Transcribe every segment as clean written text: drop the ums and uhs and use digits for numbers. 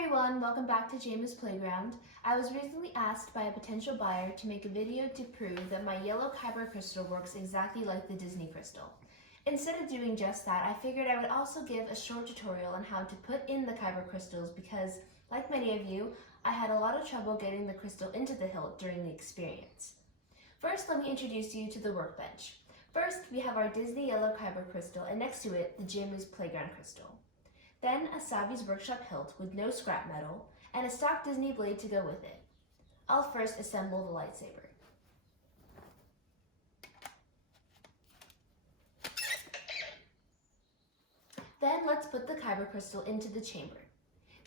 everyone, welcome back to Jaymoos Playground. I was recently asked by a potential buyer to make a video to prove that my yellow Kyber crystal works exactly like the Disney crystal. Instead of doing just that, I figured I would also give a short tutorial on how to put in the Kyber crystals because, like many of you, I had a lot of trouble getting the crystal into the hilt during the experience. First, let me introduce you to the workbench. First, we have our Disney yellow Kyber crystal and next to it, the Jaymoos Playground crystal. Then a Savi's Workshop hilt with no scrap metal, and a stock Disney blade to go with it. I'll first assemble the lightsaber. Then let's put the Kyber crystal into the chamber.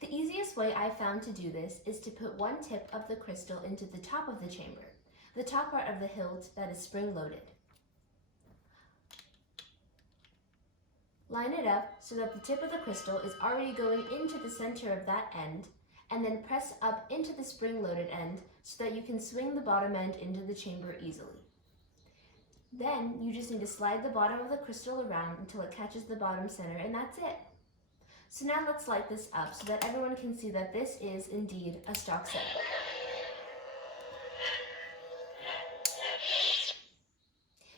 The easiest way I've found to do this is to put one tip of the crystal into the top of the chamber, the top part of the hilt that is spring-loaded. Line it up so that the tip of the crystal is already going into the center of that end, and then press up into the spring-loaded end so that you can swing the bottom end into the chamber easily. Then you just need to slide the bottom of the crystal around until it catches the bottom center, and that's it. So now let's light this up so that everyone can see that this is indeed a stock setup.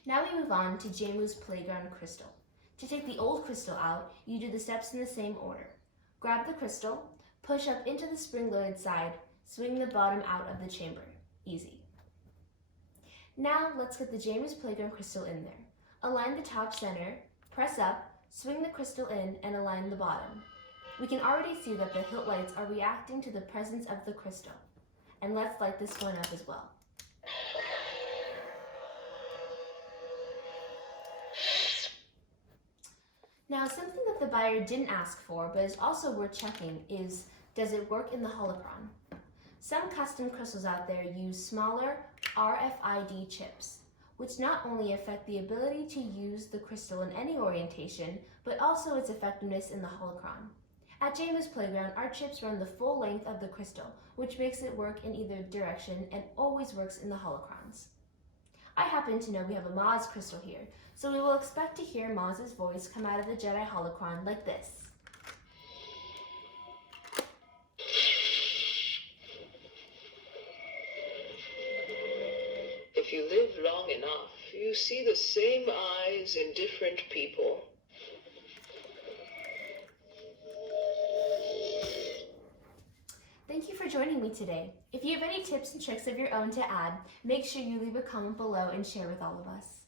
Now we move on to Jaymoos Playground crystal. To take the old crystal out, you do the steps in the same order. Grab the crystal, push up into the spring-loaded side, swing the bottom out of the chamber. Easy. Now let's get the Jaymoos Playground crystal in there. Align the top center, press up, swing the crystal in, and align the bottom. We can already see that the hilt lights are reacting to the presence of the crystal. And let's light this one up as well. Now, something that the buyer didn't ask for, but is also worth checking, is does it work in the holocron? Some custom crystals out there use smaller RFID chips, which not only affect the ability to use the crystal in any orientation, but also its effectiveness in the holocron. At Jaymoos Playground, our chips run the full length of the crystal, which makes it work in either direction and always works in the holocrons. I happen to know we have a Maz crystal here, so we will expect to hear Maz's voice come out of the Jedi holocron like this. If you live long enough, you see the same eyes in different people. Thank you for joining me today. If you have any tips and tricks of your own to add, make sure you leave a comment below and share with all of us.